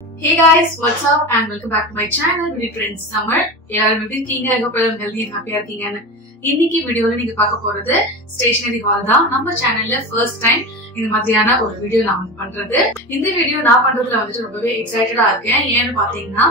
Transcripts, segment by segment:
Hey guys, what's up and welcome back to my channel, Beauty Friends Summer. எல்லாரும் எப்படி இருக்கீங்க? எப்பவும் healthy and ஹாப்பியா இருக்கீங்கன்னு இன்னைக்கு வீடியோல நீங்க பார்க்க போறது ஸ்டேஷனரி ஹால் தான். நம்ம சேனல்ல ஃபர்ஸ்ட் டைம் இந்த மாதிரியான ஒரு வீடியோ நான் பண்றது. இந்த வீடியோ நான் பண்றதுல வந்துட்டு ரொம்பவே எக்ஸைட்டடா இருக்கேன். ஏன்னு பாத்தீங்கன்னா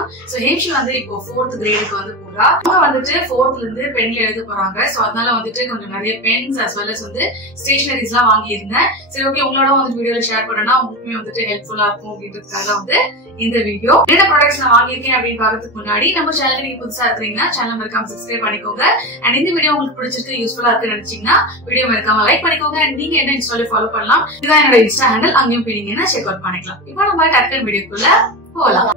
ஹேம்ஷி வந்து இப்போ 4th கிரேடுக்கு வந்து போறா. அவங்க வந்துட்டு 4th இருந்து பென்ல எழுத போறாங்க. சோ அதனால வந்துட்டு கொஞ்சம் நிறைய பென்ஸ் as well as வந்து ஸ்டேஷனரிஸ் எல்லாம் வாங்கி இருந்தேன். சரி ஓகே, உங்களோட வந்து வீடியோல ஷேர் பண்ணனா உங்களுக்குமே வந்துட்டு ஹெல்ப்ஃபுல்லா இருக்கும் அப்படின்றதுக்காக வந்து இந்த வீடியோ. என்ன ப்ராடக்ட்ஸ் நான் வாங்கியிருக்கேன் அப்படின்னு பாக்கிறதுக்கு முன்னாடி நம்ம சேனலுக்கு நீங்க புதுசா இருக்கீங்கன்னா சேனல் மறக்காம சப்ஸ்கிரைப் பண்ணிக்கோங்க. அண்ட் இந்த வீடியோ உங்களுக்கு பிடிச்சிருக்கு, யூஸ்ஃபுல்லா இருக்குன்னு நினைச்சீங்கன்னா வீடியோ மறக்காம லைக் பண்ணிக்கோங்க. அண்ட் நீங்க என்ன இன்ஸ்டால ஃபாலோ பண்ணலாம், இதுதான் என்னோட இன்ஸ்டா ஹேண்டில், அங்கேயும் போனீங்கன்னா செக் அவுட் பண்ணிக்கலாம். இப்போ நம்ம டேரக்டா வீடியோக்குள்ள போகலாம்.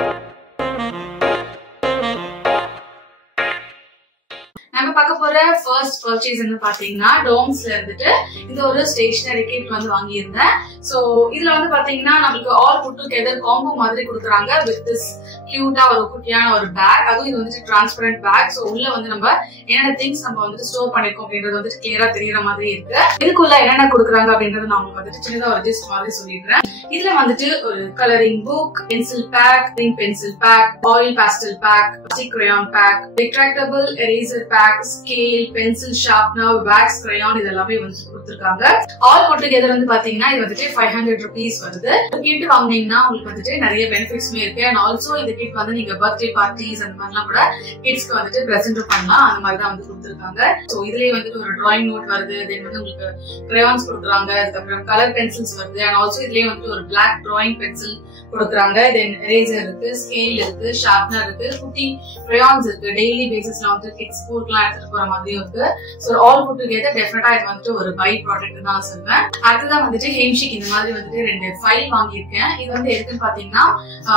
நம்ம பார்க்க போற ஃபர்ஸ்ட் பர்ச்சேஸ் என்ன பாத்தீங்கன்னா டோம்ஸ்ல இருந்துட்டு இந்த ஒரு ஸ்டேஷனரி கிட் வந்து வாங்கியிருந்தேன். சோ இதுல வந்து பாத்தீங்கன்னா நம்மளுக்கு ஆல் புட் டுகெதர் காம்போ மாதிரி கொடுக்குறாங்க வித் திஸ் கியூட்டா ஒரு குட்டியான ஒரு பேக். அதுவும் இது வந்துட்டு டிரான்ஸ்பரண்ட் பேக். சோ உள்ள வந்து நம்ம என்னென்ன திங்ஸ் நம்ம வந்துட்டு ஸ்டோர் பண்ணிருக்கோம் அப்படின்றது வந்துட்டு கிளியரா தெரியற மாதிரி இருக்கு. இதுக்குள்ள என்னென்ன கொடுக்குறாங்க அப்படின்றது நான் உங்களுக்கு வந்துட்டு சின்னதா ஒரு ஜிஸ்ட் மாதிரி சொல்லிடுறேன். இதுல வந்துட்டு ஒரு colouring book, pencil pack, pencil pack, oil pastel pack, crayon pack, retractable eraser pack, scale, pencil sharpener, wax crayon, இதெல்லாமே வந்து கொடுத்திருக்காங்க. ஆல் புட் டுகெதர் வந்து பாத்தீங்கன்னா இது வந்துட்டு 500 rupees வருது. கிட் வாங்குனீங்கன்னா உங்களுக்கு வந்துட்டு நிறைய பெனிஃபிட்ஸ்மே இருக்கு. அண்ட் ஆல்சோ இந்த கிட் வந்து நீங்க பர்த்டே பார்ட்டிஸ் அந்த மாதிரிலாம் கூட கிட்ஸ்க்கு வந்துட்டு பிரசன்ட் பண்ணலாம். அந்த மாதிரி தான் வந்து கொடுத்திருக்காங்க. சோ இதுலயே வந்துட்டு ஒரு டிராயிங் நோட் வருது, தென் வந்து உங்களுக்கு கிரேயான்ஸ் கொடுக்குறாங்க, அதுக்கப்புறம் கலர் பென்சில்ஸ் வருது. அண்ட் ஆல்சோ இதுலயே வந்துட்டு ஒரு பிளாக் டிராயிங் பென்சில் கொடுக்குறாங்க, தென் எரேசர் இருக்கு, ஸ்கேல் இருக்கு, ஷார்ப்னர் இருக்கு, குட்டி கிரேயான்ஸ் இருக்கு. டெய்லி பேசிஸ்ல வந்து கிட்ஸ் ஸ்கூலுக்குலாம் எடுத்துட்டு போற மாதிரியும் இருக்கு. சோ ஆல் புட் டுகெதர் டெஃபினட்டா இது வந்துட்டு ஒரு பை ப்ராடக்ட் தான் சொல்றேன். அடுத்ததான் வந்துட்டு ஹேம்ஷிக்கு இந்த மாதிரி வந்துட்டு 2 ஃபைல் வாங்கியிருக்கேன். இது வந்து எதுக்குன்னு பாத்தீங்கன்னா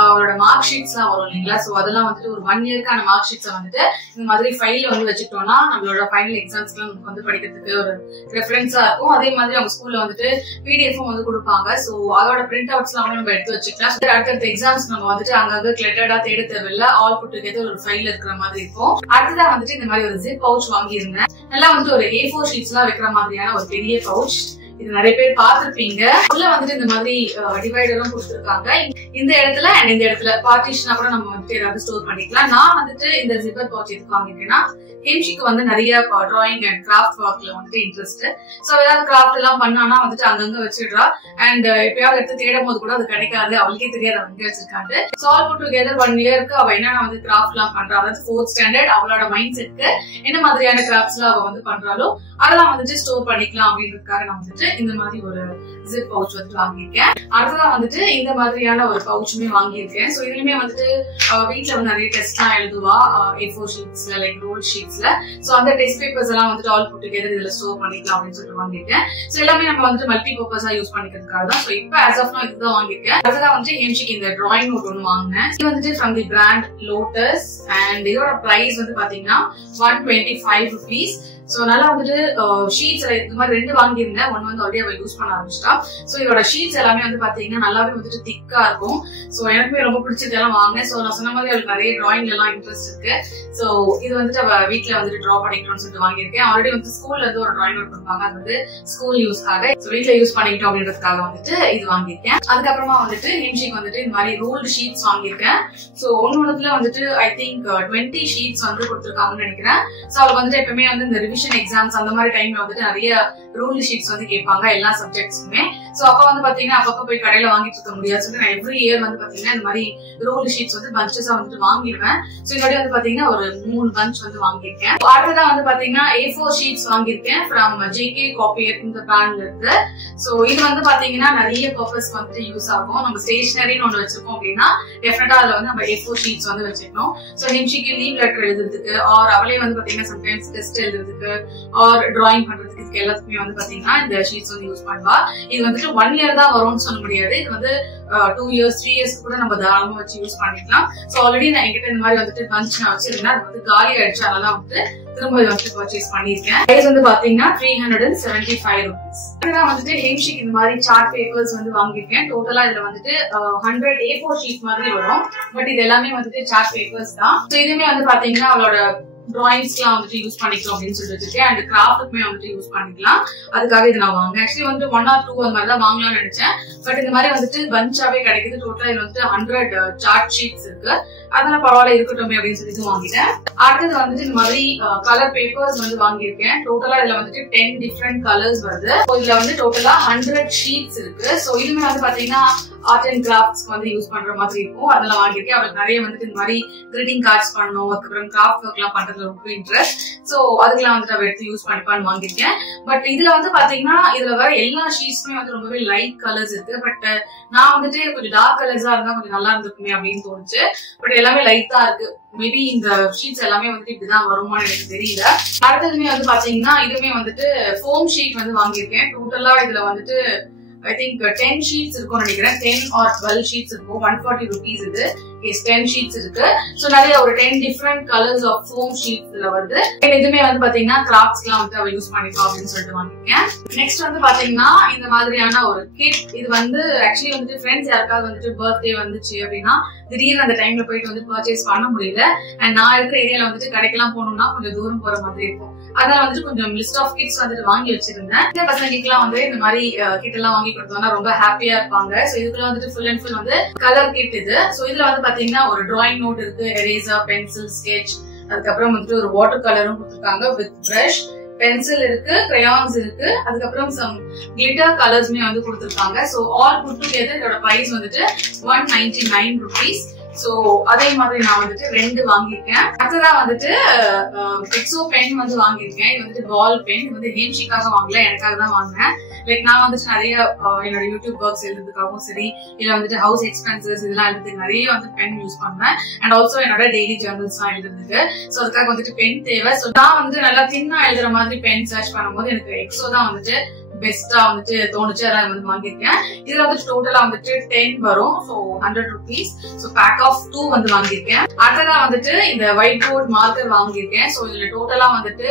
அவரோட மார்க் ஷீட்ஸ் எல்லாம் வரும் இல்லைங்களா. சோ அதெல்லாம் வந்துட்டு ஒரு 1 இயர்க்கான மார்க் ஷீட்ஸ் வந்துட்டு இந்த மாதிரி ஃபைல்ல வந்து வச்சுட்டோம்னா நம்மளோட ஃபைனல் எக்ஸாம்ஸ்க்கு நமக்கு வந்து படிக்கிறதுக்கு ஒரு ரெஃபரன்ஸா இருக்கும். அதே மாதிரி அவங்க ஸ்கூல்ல வந்துட்டு பிடிஎஃப் வந்து கொடுப்பாங்க. சோ அதோட பிரிண்ட் அவுட்ஸ் எல்லாம் நம்ம எடுத்து வச்சுக்கலாம். அடுத்த எக்ஸாம்ஸ் நம்ம வந்துட்டு அங்கங்க கிளட்டடா தேட தேவையில்ல, ஆல் புட் டுகெதர் ஒரு ஃபைல் இருக்கிற மாதிரி இருக்கும். அடுத்ததான் வந்துட்டு இந்த மாதிரி ஒரு ஜிப் பவுச் வாங்கியிருந்தேன். நல்லா வந்துட்டு ஒரு A4 ஷீட்ஸ் எல்லாம் வைக்கிற மாதிரியான ஒரு பெரிய பவுச். இது நிறைய பேர் பார்த்திருப்பீங்க. உள்ள வந்துட்டு இந்த மாதிரி டிவைடரும் கொடுத்திருக்காங்க. இந்த இடத்துல அண்ட் இந்த இடத்துல பார்ட்டிஷனா கூட நம்ம வந்துட்டு ஏதாவது ஸ்டோர் பண்ணிக்கலாம். நான் வந்துட்டு இந்த ஜிப்பர் பவுச் எதுக்கு வாங்கிருக்கேன்னா ஹேம்ஷிக்கு வந்து நிறைய டிராயிங் அண்ட் கிராஃப்ட் ஒர்க்ல வந்துட்டு இன்ட்ரெஸ்ட். சோ ஏதாவது கிராஃப்ட் எல்லாம் பண்ணானா வந்துட்டு அங்கங்க வச்சிடுறா. அண்ட் எப்பயாவது எடுத்து தேடும் போது கூட அது கிடைக்காது, அவளுக்கே தெரியாது அவ எங்க வச்சிருக்காங்க. சோ ஆல் புட் டுகெதர் 1 இயருக்கு அவ என்ன வந்து கிராஃப்ட் எல்லாம் பண்றா, அதாவது 4th ஸ்டாண்டர்ட், அவளோட மைண்ட் செட்க்கு என்ன மாதிரியான கிராஃப்ட்ஸ் எல்லாம் அவ வந்து பண்றாலோ அதெல்லாம் வந்துட்டு ஸ்டோர் பண்ணிக்கலாம் அப்படின்றதுக்காக நான் வந்துட்டு இந்த மாதிரி ஒரு ஜிப் பவுச் வந்து வாங்கியிருக்கேன். அடுத்ததான் வந்துட்டு இந்த மாதிரியான ஒரு பவுச்சுமே வாங்கியிருக்கேன். சோ இதுலயுமே வந்துட்டு வீட்டுல வந்து நிறைய டெஸ்ட் எல்லாம் எழுதுவா A4 ஷீட்ஸ்ல, லைக் ரோல் ஷீட்ஸ்ல. சோ அந்த டெஸ்ட் பேப்பர்ஸ் எல்லாம் வந்துட்டு ஆல் புட் டுகெதர் இதுல ஸ்டோர் பண்ணிக்கலாம் அப்படின்னு சொல்லிட்டு வாங்கியிருக்கேன். சோ எல்லாமே நம்ம வந்து மல்டி பர்பஸா யூஸ் பண்ணிக்கிறதுக்காக தான். சோ இப்போ as of now இதுதான் வாங்கியிருக்கேன். அடுத்ததான் வந்துட்டு ஹேம்ஷிக்கு இந்த டிராயிங் நோட் ஒன்று வாங்கினேன். இது வந்துட்டு from the brand lotus and இதோட பிரைஸ் வந்து பாத்தீங்கன்னா 125 rupees. சோ நல்லா வந்துட்டு ஷீட்ஸ் இந்த மாதிரி 2 வாங்கியிருந்தேன். ஒன்னு வந்து ஆல்ரெடி அவ யூஸ் பண்ண ஆரம்பிச்சிட்டா. சோ இதோட ஷீட்ஸ் எல்லாமே வந்து பாத்தீங்கன்னா நல்லாவே வந்துட்டு திக்கா இருக்கும். சோ எனக்குமே ரொம்ப பிடிச்சது எல்லாம் வாங்கினேன். சோ நான் சொன்ன மாதிரி அவளுக்கு நிறைய டிராயிங் எல்லாம் இன்ட்ரெஸ்ட் இருக்கு. சோ இது வந்துட்டு அவ வீட்டுல வந்துட்டு டிரா பண்ணிக்கணும்னு சொல்லிட்டு வாங்கியிருக்கேன். ஆல்ரெடி வந்து ஸ்கூல்ல இருந்து ஒரு டிராயிங் நோட் கொடுப்பாங்க, அது வந்து ஸ்கூல் யூஸ்க்காக. சோ வீட்டுல யூஸ் பண்ணிக்கிட்டோம் அப்படின்றதுக்காக வந்துட்டு இது வாங்கியிருக்கேன். அதுக்கப்புறமா வந்துட்டு ஹேம்ஷிக்கு வந்துட்டு இந்த மாதிரி ரூல்டு ஷீட்ஸ் வாங்கியிருக்கேன். சோ ஒண்ணுல வந்துட்டு ஐ திங்க் 20 ஷீட்ஸ் வந்து கொடுத்துருக்காங்கன்னு நினைக்கிறேன். சோ அவளுக்கு வந்துட்டு எப்பவுமே வந்து இந்த ரிவிஷன் எக்ஸாம்ஸ் அந்த மாதிரி டைம்ல வந்துட்டு நிறைய ரூல் ஷீட்ஸ் வந்து கேட்பாங்க எல்லா சப்ஜெக்ட்ஸுமே. சோ அப்ப வந்து பாத்தீங்கன்னா அப்பப்ப போய் கடையில வாங்கிட்டு இருக்க முடியாது. நான் எவ்ரி இயர் வந்து பாத்தீங்கன்னா இந்த மாதிரி ரூல் ஷீட்ஸ் வந்து பஞ்சஸா வந்துட்டு வாங்கிடுவேன். சோ இதோட வந்து பாத்தீங்கன்னா ஒரு 3 பஞ்ச் வந்து வாங்கியிருக்கேன். அடுத்ததான் வந்து பாத்தீங்கன்னா A4 ஷீட்ஸ் வாங்கியிருக்கேன் ஃப்ரம் JK Copier இந்த பிராண்ட்ல இருந்து. சோ இது வந்து பாத்தீங்கன்னா நிறைய பர்பஸ் வந்துட்டு யூஸ் ஆகும். நம்ம ஸ்டேஷனரின்னு ஒண்ணு வச்சிருக்கோம் அப்படின்னா டெஃபினட்டா அதுல வந்து நம்ம A4 ஷீட்ஸ் வந்து வச்சுக்கணும். சோ ஹேம்ஷிக்கு லீவ் லெட்டர் எழுதுறதுக்கு ஆர் அவளே வந்து பாத்தீங்கன்னா சம்டைம்ஸ் டெஸ்ட் எழுதுறதுக்கு ஆர் டிராயிங் பண்றதுக்கு எல்லாத்துக்குமே வந்து பாத்தீங்கன்னா இந்த ஷீட்ஸ் வந்து யூஸ் பண்ணுவா. இது வந்துட்டு 1 இயர் தான் வரும்னு சொல்ல முடியாது. இது வந்து 2 இயர்ஸ் 3 இயர்ஸ் கூட நம்ம தாராளமா வச்சு யூஸ் பண்ணிக்கலாம். சோ ஆல்ரெடி நான் என்கிட்ட இந்த மாதிரி வந்துட்டு பஞ்ச் நான் வச்சிருந்தேன். அது வந்து காலி ஆயிடுச்சு, அதெல்லாம் வந்து திரும்ப வந்துட்டு பர்ச்சேஸ் பண்ணிருக்கேன். பிரைஸ் வந்து பாத்தீங்கன்னா 375 rupees. நான் வந்துட்டு ஹேம்ஷிக்கு இந்த மாதிரி சார்ட் பேப்பர்ஸ் வந்து வாங்கியிருக்கேன். டோட்டலா இதுல வந்துட்டு 100 A4 ஷீட் மாதிரி வரும். பட் இது எல்லாமே வந்துட்டு சார்ட் பேப்பர்ஸ் தான். சோ இதுமே வந்து பாத்தீங்கன்னா அவளோட டிராயிங்ஸ்லாம் வந்துட்டு யூஸ் பண்ணிக்கலாம் அப்படின்னு சொல்லிட்டு வச்சிருக்கேன். அண்ட் கிராஃப்ட்டுக்குமே வந்துட்டு யூஸ் பண்ணிக்கலாம். அதுக்காக இது நான் வாங்கினேன். ஆக்சுவலி வந்து 1 or 2 அந்த மாதிரி தான் வாங்கலாம்னு நினைச்சேன். பட் இந்த மாதிரி வந்துட்டு பஞ்சாவே கிடைக்குது. டோட்டலா இதுல வந்துட்டு 100 சார்ட் ஷீட்ஸ் இருக்கு. அதனால பரவாயில்ல இருக்கட்டும் அப்படின்னு சொல்லிட்டு வாங்கிட்டேன். அடுத்தது வந்துட்டு இந்த மாதிரி கலர் பேப்பர்ஸ் வந்து வாங்கியிருக்கேன். டோட்டலா இதுல வந்துட்டு 10 டிஃப்ரெண்ட் கலர்ஸ் வருது. இதுல வந்து டோட்டலா 100 ஷீட்ஸ் இருக்கு. சோ இதுமே வந்து பாத்தீங்கன்னா ஆர்ட் அண்ட் கிராஃப்ட்ஸ் வந்து யூஸ் பண்ற மாதிரி இருக்கும். அதெல்லாம் வாங்கியிருக்கேன். அவருக்கு நிறைய வந்துட்டு இந்த மாதிரி கிரீட்டிங் கார்ட்ஸ் பண்ணணும், அதுக்கப்புறம் கிராஃப்ட் ஒர்க் எல்லாம் பண்றதுல ரொம்ப இன்ட்ரெஸ்ட். சோ அதுக்கெல்லாம் வந்துட்டு அவ எடுத்து யூஸ் பண்ணிப்பான்னு வாங்கியிருக்கேன். பட் இதுல வந்து பாத்தீங்கன்னா இதுல வர எல்லா ஷீட்ஸுமே வந்து ரொம்பவே லைட் கலர்ஸ் இருக்கு. பட் நான் வந்துட்டு கொஞ்சம் டார்க் கலர்ஸா இருந்தா கொஞ்சம் நல்லா இருந்திருக்குமே அப்படின்னு தோணுச்சு. பட் எல்லாமே லைட்டா இருக்கு. மேபி இந்த ஷீட்ஸ் எல்லாமே வந்துட்டு இப்படிதான் வருமானு எனக்கு தெரியல. அடுத்ததுமே வந்து பாத்தீங்கன்னா இதுவுமே வந்துட்டு ஃபோம் ஷீட் வந்து வாங்கியிருக்கேன். டோட்டலா இதுல வந்துட்டு I think 10 sheets இருக்கும்னு நினைக்கிறேன். 10 or 12 sheets இருக்கும். 140 rupees இது. Yes, 10 sheets இருக்கு. So நிறைய ஒரு 10 different colors of foam sheets இதுல வருது. இதுமே வந்து பாத்தீங்கன்னா கிராஃப்ட்ஸ்லாம் வந்து அவ யூஸ் பண்ணிக்கலாம் அப்படின்னு சொல்லிட்டு வாங்கிருக்கேன். நெக்ஸ்ட் வந்து பாத்தீங்கன்னா இந்த மாதிரியான ஒரு கிட். இது வந்து ஆக்சுவலி வந்துட்டு ஃப்ரெண்ட்ஸ் யாருக்காவது வந்துட்டு பர்த்டே வந்துச்சு அப்படின்னா திடீர்னு அந்த டைம்ல போயிட்டு வந்து பர்ச்சேஸ் பண்ண முடியல. அண்ட் நான் இருக்கிற ஏரியால வந்துட்டு கடைக்கெல்லாம் போகணும்னா கொஞ்சம் தூரம் போற மாதிரி இருக்கும். அதனால வந்துட்டு கொஞ்சம் லிஸ்ட் ஆஃப் கிட்ஸ் வந்துட்டு வாங்கி வச்சிருந்தேன். இந்த பசங்களுக்குலாம் வந்து இந்த மாதிரி கிட் எல்லாம் வாங்கி கொடுத்தோம்னா ரொம்ப ஹாப்பியா இருப்பாங்க. சோ இதுக்குள்ள வந்துட்டு ஃபுல் அண்ட் ஃபுல் வந்து கலர் கிட் இது. சோ இதுல வந்து பாத்தீங்கன்னா ஒரு டிராயிங் நோட் இருக்கு, எரேசர், பென்சில், ஸ்கெட்ச், அதுக்கப்புறம் வந்துட்டு ஒரு வாட்டர் கலரும் கொடுத்துருக்காங்க வித் பிரஷ், பென்சில் இருக்கு, கிரையான்ஸ் இருக்கு, அதுக்கப்புறம் சம் கிளிட்டர் கலர்ஸ்மே வந்து கொடுத்துருக்காங்க. சோ ஆல் புட் டுகெதர் இதோட பிரைஸ் வந்துட்டு 199 rupees. சோ அதே மாதிரி நான் வந்துட்டு 2 வாங்கியிருக்கேன். அடுத்ததான் வந்துட்டு எக்ஸோ பென் வந்து வாங்கியிருக்கேன். இது வந்துட்டு பால் பென். இது வந்து ஹேம்ஷிக்காக வாங்கல, எனக்காக தான் வாங்கினேன். லைக் நான் வந்துட்டு நிறைய என்னோட யூடியூப் ஒர்க்ஸ் எழுதுறதுக்காகவும் சரி, இல்ல வந்துட்டு ஹவுஸ் எக்ஸ்பென்சஸ் இதெல்லாம் எழுதுறதுக்கு நிறைய வந்து பென் யூஸ் பண்ணுவேன். அண்ட் ஆல்சோ என்னோட டெய்லி ஜர்னல்ஸ் எல்லாம் எழுதுறதுக்கு. சோ அதுக்காக வந்துட்டு பென் தேவை. சோ நான் வந்துட்டு நல்லா தின்னா எழுதுற மாதிரி பென் சர்ச் பண்ணும்போது எனக்கு எக்ஸோ தான் வந்துட்டு பெஸ்டா வந்துட்டு தோணுச்சு. அதான் வந்து வாங்கியிருக்கேன். இதுல வந்துட்டு டோட்டலா வந்துட்டு 10 வரும். So 100 rupees. So pack of 2 வந்து வாங்கியிருக்கேன். அடுத்ததான் வந்துட்டு இந்த ஒயிட் போர்ட் மார்க்கர் வாங்கியிருக்கேன். சோ இதுல டோட்டலா வந்துட்டு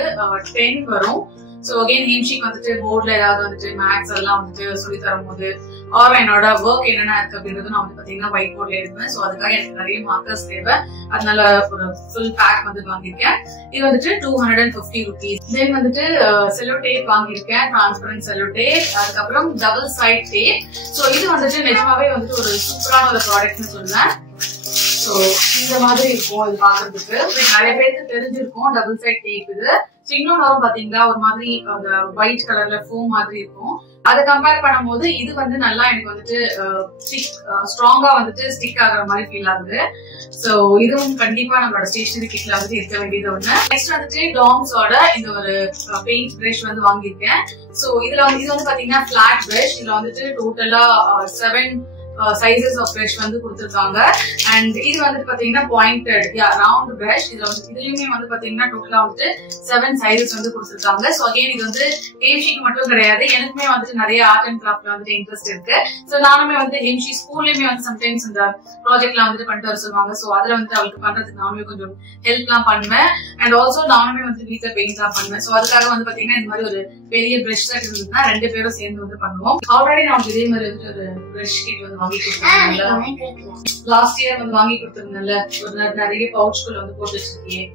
10 வரும். சோ அகைன் ஹேம்ஷிக் வந்துட்டு போர்ட்ல ஏதாவது வந்துட்டு மேக்ஸ் எல்லாம் வந்துட்டு சொல்லி தரும் போது ஆர் என்னோட ஒர்க் என்னென்ன இருக்கு அப்படின்றது நான் வந்து பாத்தீங்கன்னா ஒயிட் போர்ட்ல எழுதுவேன். சோ அதுக்காக எனக்கு நிறைய மார்க்கர்ஸ் தேவை. அதனால ஒரு ஃபுல் பேக் வந்து வாங்கியிருக்கேன். இது வந்துட்டு 250 rupees. தென் வந்துட்டு செல்லோ டேப் வாங்கியிருக்கேன், டிரான்ஸ்பரண்ட் செல்லோ டேப், அதுக்கப்புறம் டபுள் சைட் டேப். சோ இது வந்துட்டு நிஜமாவே வந்துட்டு ஒரு சூப்பரான ஒரு ப்ராடக்ட்னு சொல்லுவேன். சோ இந்த மாதிரி இருக்கும் இது பாக்குறதுக்கு. நிறைய பேருக்கு தெரிஞ்சிருக்கும் டபுள் சைட் டேப் இது. இன்னொன்னு வரும் பாத்தீங்களா, ஒரு மாதிரி அந்த ஒயிட் கலர்ல ஃபோம் மாதிரி இருக்கும். அதை கம்பேர் பண்ணும் போது இது வந்து நல்லா எனக்கு வந்துட்டு ஸ்ட்ராங்கா வந்துட்டு ஸ்டிக் ஆகுற மாதிரி ஃபீல் ஆகுது. சோ இதுவும் கண்டிப்பா நம்மளோட ஸ்டேஷனரி கிட்ல வந்து இருக்க வேண்டியது ஒண்ணு. நெக்ஸ்ட் வந்துட்டு டாம்ஸோட இந்த ஒரு பெயிண்ட் பிரஷ் வந்து வாங்கியிருக்கேன். சோ இதுல வந்து இது வந்து பாத்தீங்கன்னா பிளாட் பிரஷ். இதுல வந்துட்டு டோட்டலா 7 சைசஸ் ஆஃப் பிரஷ் வந்து கொடுத்துருக்காங்க. அண்ட் இது வந்து பாத்தீங்கன்னா பாயிண்டட் ரவுண்ட் பிரஷ். இதுல வந்து இதுலயுமே வந்து பாத்தீங்கன்னா டோட்டலா வந்துட்டு 7 சைசஸ் வந்து கொடுத்துருக்காங்க. சோ அகைன் இது வந்து ஹேம்ஷிக்கு மட்டும் கிடையாது, எனக்குமே வந்துட்டு நிறைய ஆர்ட் அண்ட் கிராஃப்ட்ல வந்துட்டு இன்ட்ரெஸ்ட் இருக்கு. சோ நானுமே வந்து ஹேம்ஷி ஸ்கூல்லயுமே வந்து சம்டைம்ஸ் இந்த ப்ராஜெக்ட்லாம் வந்துட்டு பண்ணிட்டு வர சொல்லுவாங்க. சோ அதுல வந்து அவளுக்கு பண்றதுக்கு நானுமே கொஞ்சம் ஹெல்ப் எல்லாம் பண்ணுவேன். அண்ட் ஆல்சோ நானுமே வந்து வீட்டுல பெயிண்ட் எல்லாம் பண்ணுவேன். சோ அதுக்காக வந்து பாத்தீங்கன்னா இந்த மாதிரி ஒரு பெரிய பிரஷ் செட் இருந்ததுன்னா 2 பேரும் சேர்ந்து வந்து பண்ணுவோம். ஆல்ரெடி நான் இதே மாதிரி வந்து ஒரு பிரஷ் கிட் வந்து வாங்கி கொடுத்திருந்தேன்ல, லாஸ்ட் இயர் வந்து வாங்கி கொடுத்திருந்தேன்ல, ஒரு நிறைய பவுச்குள்ள வந்து போட்டு வச்சிருக்கேன்.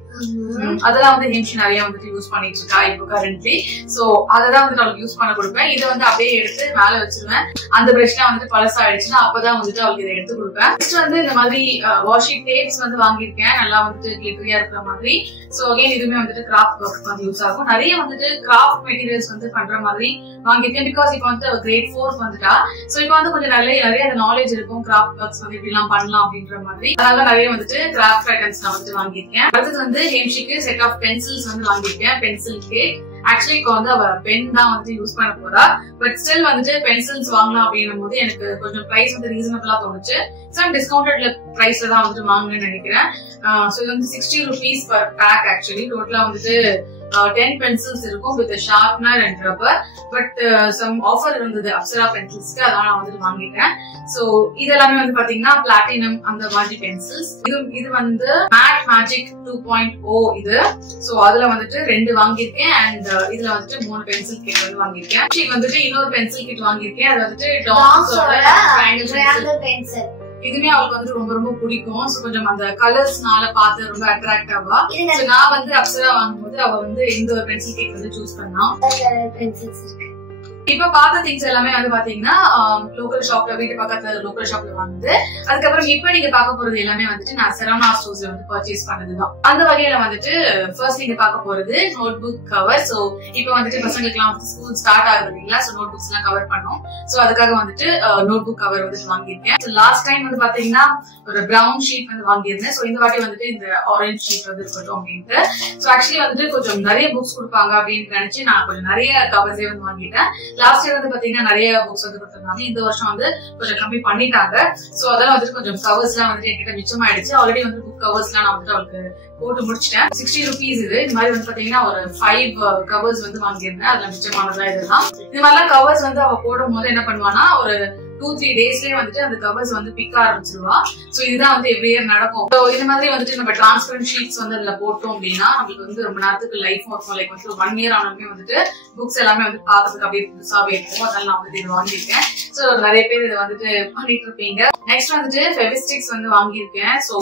அதெல்லாம் வந்து ஹேம்ஷி நிறைய வந்துட்டு யூஸ் பண்ணிட்டு இருக்கா இப்போ கரண்ட்லி. சோ அததான் வந்து அவளுக்கு யூஸ் பண்ண கொடுப்பேன். இதை வந்து அப்படியே எடுத்து மேல வச்சிருவேன். அந்த பிரஷ்லாம் வந்து பழசாயிடுச்சுன்னா அப்பதான் வந்துட்டு அவளுக்கு இதை எடுத்து கொடுப்பேன். நெக்ஸ்ட் வந்து இந்த மாதிரி வாஷிங் டேப்ஸ் வந்து வாங்கியிருக்கேன், நல்லா வந்துட்டு கிளிட்டரியா இருக்கிற மாதிரி. சோ அகைன் இதுவுமே வந்துட்டு கிராஃப்ட் ஒர்க் வந்து யூஸ் ஆகும். நிறைய வந்துட்டு கிராஃப்ட் மெட்டீரியல்ஸ் வந்து பண்ற மாதிரி வாங்கியிருக்கேன். பிகாஸ் இப்போ வந்து 4th grade வந்துட்டா. சோ இப்போ வந்து கொஞ்சம் நிறைய அந்த நாலேஜ் இருக்கும், கிராஃப்ட் ஒர்க்ஸ் வந்து இப்படி எல்லாம் பண்ணலாம் அப்படின்ற மாதிரி. அதனால நிறைய வந்துட்டு கிராஃப்ட் ஐட்டம்ஸ் நான் வந்து வாங்கியிருக்கேன். அடுத்தது வந்து ஹேம்ஷிக்கு செட் ஆஃப் பென்சில்ஸ் வந்து வாங்கியிருக்கேன், பென்சில் கேட். ஆக்சுவலி இப்போ வந்து அவ பென் தான் வந்து யூஸ் பண்ண போறா. பட் ஸ்டில் வந்துட்டு பென்சில்ஸ் வாங்கலாம் அப்படின்னும் போது எனக்கு கொஞ்சம் பிரைஸ் வந்து ரீசனபிளா தோணுச்சு. சம் டிஸ்கவுண்டட்ல பிரைஸ்ல தான் வந்துட்டு வாங்கணும்னு நினைக்கிறேன். சோ இது வந்து 60 rupees per pack. ஆக்சுவலி டோட்டலா வந்துட்டு 10 pencils இருக்கும் with a sharpener and rubber. But some offer இருந்தது அப்சரா பென்சில்ஸ்க்கு, அதனால நான் வந்துட்டு வாங்கிட்டேன். சோ இதெல்லாமே வந்து பாத்தீங்கன்னா பிளாட்டினம் அந்த மாதிரி பென்சில்ஸ். இது வந்து மேட் மேஜிக் 2.0 இது. சோ அதுல வந்துட்டு 2 வாங்கியிருக்கேன். அண்ட் இதுல வந்துட்டு 3 பென்சில் கிட் வந்து வாங்கியிருக்கேன். வந்துட்டு இன்னொரு பென்சில் கிட் வாங்கியிருக்கேன். அது வந்துட்டு டாம்ஸோட ட்ரையாங்கிள் பென்சில். இதுமே அவளுக்கு வந்து ரொம்ப ரொம்ப பிடிக்கும். சோ கொஞ்சம் அந்த கலர்ஸ்னால பார்த்து ரொம்ப அட்ராக்ட் ஆவா. சோ நான் வந்து அப்சரா வாங்கும்போது அவ வந்து இந்த ஒரு பென்சில் கேக் வந்து சூஸ் பண்ணா. இப்ப பார்த்த திங்ஸ் எல்லாமே வந்து பாத்தீங்கன்னா லோக்கல் ஷாப்ல, வீட்டு பக்கத்துல லோக்கல் ஷாப்ல வாங்குது. அதுக்கப்புறம் இப்ப நீங்க பார்க்க போறது எல்லாமே வந்துட்டு நான் சரவணா ஸ்டோர்ஸ்ல வந்து பர்ச்சேஸ் பண்ணதுதான். அந்த வகையில வந்துட்டு ஃபர்ஸ்ட் நீங்க பார்க்க போறது நோட் புக் கவர். சோ இப்ப வந்துட்டு பசங்களுக்கு எல்லாம் ஸ்கூல் ஸ்டார்ட் ஆகுது இல்லைங்களா? சோ நோட் புக்ஸ் எல்லாம் கவர் பண்ணோம். சோ அதுக்காக வந்துட்டு நோட் புக் கவர் வந்து வாங்கியிருக்கேன். லாஸ்ட் டைம் வந்து பாத்தீங்கன்னா ஒரு பிரவுன் ஷீட் வந்து வாங்கியிருந்தேன். சோ இந்த வாட்டி வந்துட்டு இந்த ஆரஞ்சு ஷீட் வந்து இருக்கட்டும் அப்படின்ட்டு. சோ ஆக்சுவலி வந்துட்டு கொஞ்சம் நிறைய புக்ஸ் கொடுப்பாங்க அப்படின்னு நினைச்சு நான் கொஞ்சம் நிறைய கவர்ஸே வந்து வாங்கிட்டேன். லாஸ்ட் இயர் வந்து பாத்தீங்கன்னா நிறைய புக்ஸ் வந்து கொடுத்திருந்தாங்க. இந்த வருஷம் வந்து கொஞ்சம் கம்மி பண்ணிட்டாங்க. சோ அதெல்லாம் வந்துட்டு கொஞ்சம் கவர்ஸ் எல்லாம் வந்துட்டு என்கிட்ட மிச்சமாயிடுச்சு. ஆல்ரெடி வந்து புக் கவர்ஸ் எல்லாம் நான் வந்துட்டு அவளுக்கு போட்டு முடிச்சிட்டேன். 60 rupees இது. இந்த மாதிரி வந்து பாத்தீங்கன்னா ஒரு 5 கவர்ஸ் வந்து வாங்கியிருந்தேன். அதுல மிச்சமானதான் இதெல்லாம். இந்த மாதிரிலாம் கவர்ஸ் வந்து அவ போடும் போது என்ன பண்ணுவானா, ஒரு 2-3 டேஸ்லயே வந்துட்டு அந்த கவர்ஸ் வந்து பிக்க ஆரம்பிச்சிருவா. சோ இதுதான் வந்து எவ்ரி இயர் நடக்கும். சோ இந்த மாதிரி வந்துட்டு நம்ம டிரான்ஸ்பரண்ட் ஷீட்ஸ் வந்து அதுல போட்டோம் அப்படின்னா நம்மளுக்கு வந்து ரொம்ப நேரத்துக்கு லைஃப் இருக்கும். லைக் வந்து 1 year ஆனாலுமே வந்துட்டு புக்ஸ் எல்லாமே வந்து பாக்கிறதுக்கு அப்படியே புதுசாவே இருக்கும். அதனால நான் வந்து இது வாங்கியிருக்கேன். சோ நிறைய பேர் இதை வந்துட்டு பண்ணிட்டு இருப்பீங்க. நெக்ஸ்ட் வந்துட்டு ஃபெவிஸ்டிக்ஸ் வந்து வாங்கியிருக்கேன். சோ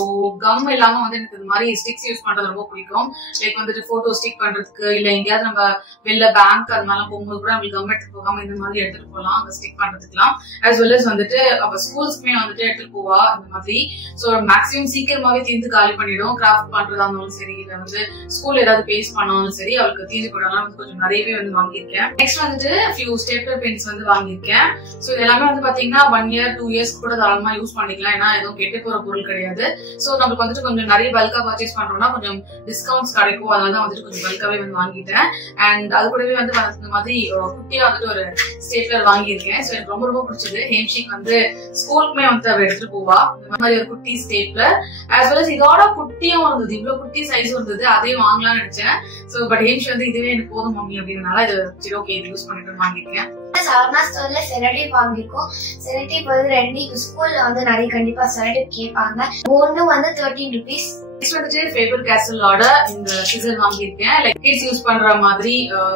கம் இல்லாம வந்து எனக்கு இந்த மாதிரி ஸ்டிக்ஸ் யூஸ் பண்றது ரொம்ப பிடிக்கும். லைக் வந்துட்டு போட்டோ ஸ்டிக் பண்றதுக்கு, இல்ல எங்கேயாவது நம்ம வெளில பேங்க் அது மாதிரிலாம் போகும்போது கூட நம்மளுக்கு கம் எடுத்துட்டு போகாம இந்த மாதிரி எடுத்துட்டு போகலாம் அங்க ஸ்டிக் பண்றதுக்குலாம். as well as வந்துட்டு அவ ஸ்கூல்ஸ்க்குமே வந்துட்டு எடுத்துட்டு போவா இந்த மாதிரி. சோ மேக்ஸிமம் சீக்கிரமாவே தீர்ந்து காலி பண்ணிடும். கிராஃப்ட் பண்றதா இருந்தாலும் சரி, இல்ல வந்து ஸ்கூல் ஏதாவது பேஸ் பண்ணாலும் சரி, அவளுக்கு தீர்ந்து போடலாம் வந்து கொஞ்சம் நிறையவே வந்து வாங்கியிருக்கேன். நெக்ஸ்ட் வந்துட்டு ஃபியூ ஸ்டேப்லர் பென்ஸ் வந்து வாங்கியிருக்கேன். சோ இதெல்லாமே வந்து பாத்தீங்கன்னா 1 year 2 years கூட தாராளமா யூஸ் பண்ணிக்கலாம். ஏன்னா எதுவும் கெட்டு போற பொருள் கிடையாது. சோ நமக்கு வந்துட்டு கொஞ்சம் நிறைய பல்கா பர்ச்சேஸ் பண்றோம்னா கொஞ்சம் டிஸ்கவுண்ட்ஸ் கிடைக்கும். அதனால வந்துட்டு கொஞ்சம் பல்காவே வந்து வாங்கிட்டேன். அண்ட் அது கூடவே வந்து இந்த மாதிரி குட்டியா வந்துட்டு ஒரு ஸ்டேப்லர் வாங்கியிருக்கேன். சோ எனக்கு ரொம்ப ரொம்ப பிடிச்சது. ஹேம்ஷிக் வந்து ஸ்கூலுக்குமே வந்து அவ எடுத்துட்டு போவா. இந்த மாதிரி ஒரு குட்டி ஸ்டேப்லர். as well as இதோட குட்டியும் இருந்தது, இவ்வளவு குட்டி சைஸ் இருந்தது. அதையும் வாங்கலாம்னு நினைச்சேன். சோ பட் ஹேம்ஷி வந்து இதுவே எனக்கு போதும் மம்மி அப்படின்னால இது சரி ஓகே இது யூஸ் பண்ணிட்டு வாங்கிருக்கேன். சரவணா ஸ்டோர்ல செலக்டிவ் வாங்கிருக்கோம். செலக்டிவ் வந்து 2 ஸ்கூல்ல வந்து நிறைய கண்டிப்பா செலக்டிவ் கேட்பாங்க. ஒன்னு வந்து 13 rupees. நெக்ஸ்ட் வந்துட்டு ஃபேபர் கேசலோட இந்த சிசர் வாங்கியிருக்கேன். லைக் கிட்ஸ் யூஸ் பண்ற மாதிரி